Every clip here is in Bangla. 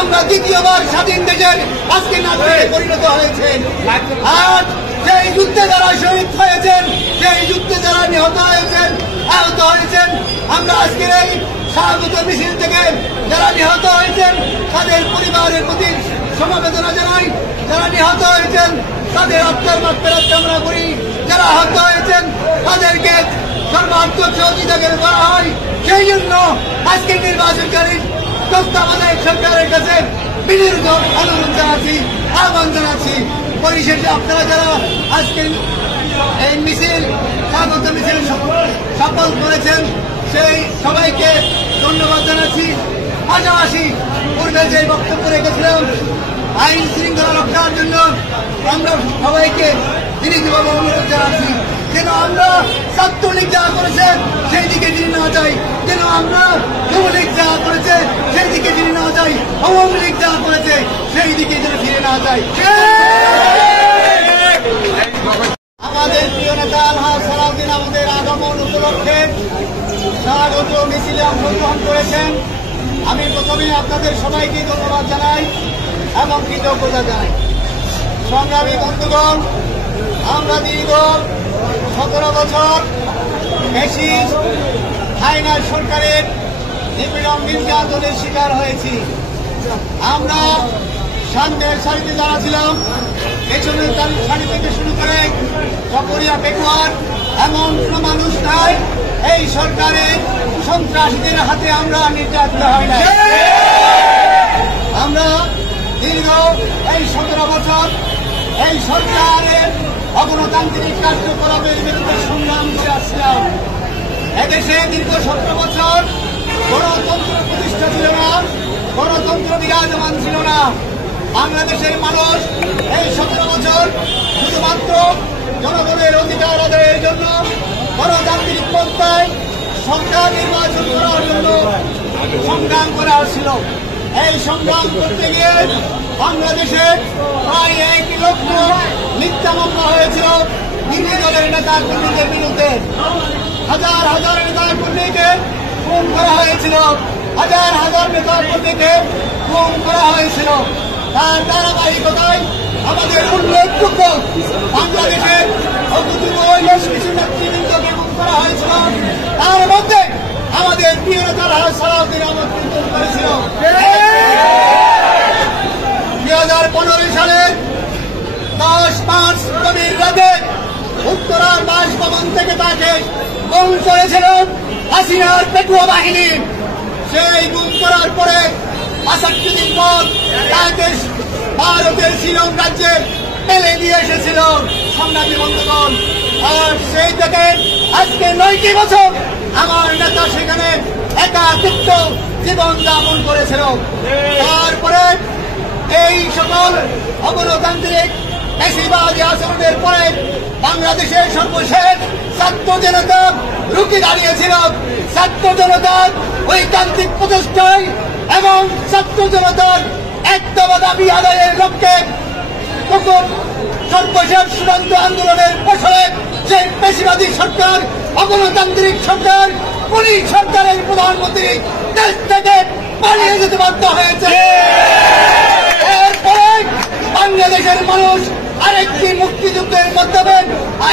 আমরা দ্বিতীয়বার স্বাধীন দেশের আজকে নাগরিকে পরিণত হয়েছে। আর সেই যুদ্ধে যারা শহীদ হয়েছেন, সেই যুদ্ধে যারা নিহত হয়েছেন, আহত হয়েছেন, আমরা আজকের এই স্বাগত মিছিল থেকে যারা নিহত হয়েছেন তাদের পরিবারের প্রতি সমবেদনা জানাই। যারা নিহত হয়েছেন তাদের আত্মার মাত্রা কামনা করি। যারা আহত হয়েছেন তাদেরকে সর্বাত্মক সহযোগিতা করা হয়। সেই জন্য আজকের নির্বাচনকালীন তত্ত্বাবধায়ক সরকারের কাছে বিনীত অনুরোধ জানাচ্ছি, আহ্বান জানাচ্ছি। পরিশেষে আপনারা যারা আজকে এই মিছিল স্বাগত মিছিল সফল করেছেন সেই সবাইকে ধন্যবাদ জানাচ্ছি। পাশাপাশি পূর্বে যে বক্তব্য রেখেছিলাম আইন শৃঙ্খলা রক্ষার জন্য আমরা সবাইকে বিনীতভাবে অনুরোধ জানাচ্ছি যেন আমরা ছাত্রলীগ যা করেছে সেই দিকে ফিরে না যাই, যেন আমরা যুবলীগ যা করেছে সেই দিকে ফিরে না যাই, আওয়ামী লীগ যা করেছে সেই দিকে যেন ফিরে না যাই। আমাদের প্রিয় নেতা আলহাজ সালাউদ্দিন আমাদের আগমন উপলক্ষে স্বাগত মিছিলে অংশগ্রহণ করেছেন। আমি প্রথমে আপনাদের সবাইকে ধন্যবাদ জানাই এবং কৃতজ্ঞতা জানাই। সংগ্রামী বন্ধুগণ, আমরা দীর্ঘ 17 বছর ফ্যাসিস্ট হায়নার সরকারের নিপীড়ন নির্যাতনের শিকার হয়েছি। আমরা সামনের সারিতে যারা ছিলাম, পেছনের সারি থেকে শুরু করে চকরিয়া পেকুয়ার এমন কোন মানুষ নাই এই সরকারের সন্ত্রাসীদের হাতে আমরা নির্যাতিত হয় না। আমরা দীর্ঘ এই 17 বছর এই সরকারের অগণতান্ত্রিক কার্যকলাপের বিরুদ্ধে সংগ্রাম করে আসছিলাম। এদেশে দীর্ঘ 17 বছর গণতন্ত্র প্রতিষ্ঠা ছিল না, গণতন্ত্র বিরাজমান ছিল না। বাংলাদেশের মানুষ এই 17 বছর শুধুমাত্র জনগণের অধিকার আদায়ের জন্য গণতান্ত্রিক পন্থায় সরকার নির্বাচন করার জন্য সংগ্রাম করে আসছিল। এই সংগ্রাম করতে গিয়ে বাংলাদেশে প্রায় 1 লক্ষ মিথ্যা মামলা হয়েছিল বিরোধী দলের নেতা কর্মীদের বিরুদ্ধে। হাজার হাজার নেতা কর্মীকে খুন করা হয়েছিল, হাজার হাজার নেতা কর্মীকে খুন করা হয়েছিল। তার ধারাবাহিকতায় আমাদের উল্লেখযোগ্য বাংলাদেশের কিছু নেতৃবৃন্দকে খুন করা হয়েছিল। তার মধ্যে আমাদের প্রিয় নেতা আলহাজ সালাউদ্দিন আহমদ খুন করেছিল। 2015 সালে 10 মার্চ গভীর রাতে উত্তরার বাসভবন থেকে তাকে গুম করেছিল হাসিনার পেটুয়া বাহিনী। সেই গুম করার পরে 65 দিন পর তাকে ভারতের শিলং রাজ্যে ফেলে দিয়ে এসেছিল সংগ্রামী বন্ধুগণ। আর সেই থেকে আজকে 9টি বছর আমার নেতা সেখানে একাকিত্ব জীবন যাপন করেছিল। তারপরে এই সকল অগণতান্ত্রিক ফ্যাসিবাদী আচরণের পরে বাংলাদেশের সর্বশেষ ছাত্র জনতা রুখে দাঁড়িয়েছিল। ছাত্র জনতার ঐকান্তিক প্রচেষ্টায় এবং ছাত্র জনতার একদফা দাবি আদায়ের লক্ষ্যে তখন সর্বশেষ চূড়ান্ত আন্দোলনের ফসলে সেই পেশিবাদী সরকার, অগণতান্ত্রিক সরকার, পুলিশ সরকারের প্রধানমন্ত্রী দেশ থেকে পালিয়ে যেতে বাধ্য হয়েছে। এরপরে বাংলাদেশের মানুষ আরেকটি মুক্তিযুদ্ধের মাধ্যমে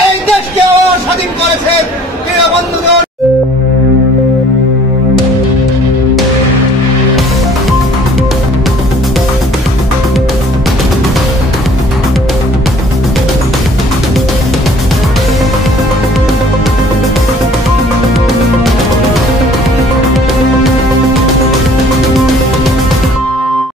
এই দেশকে স্বাধীন করেছে। প্রিয় বন্ধুগণ,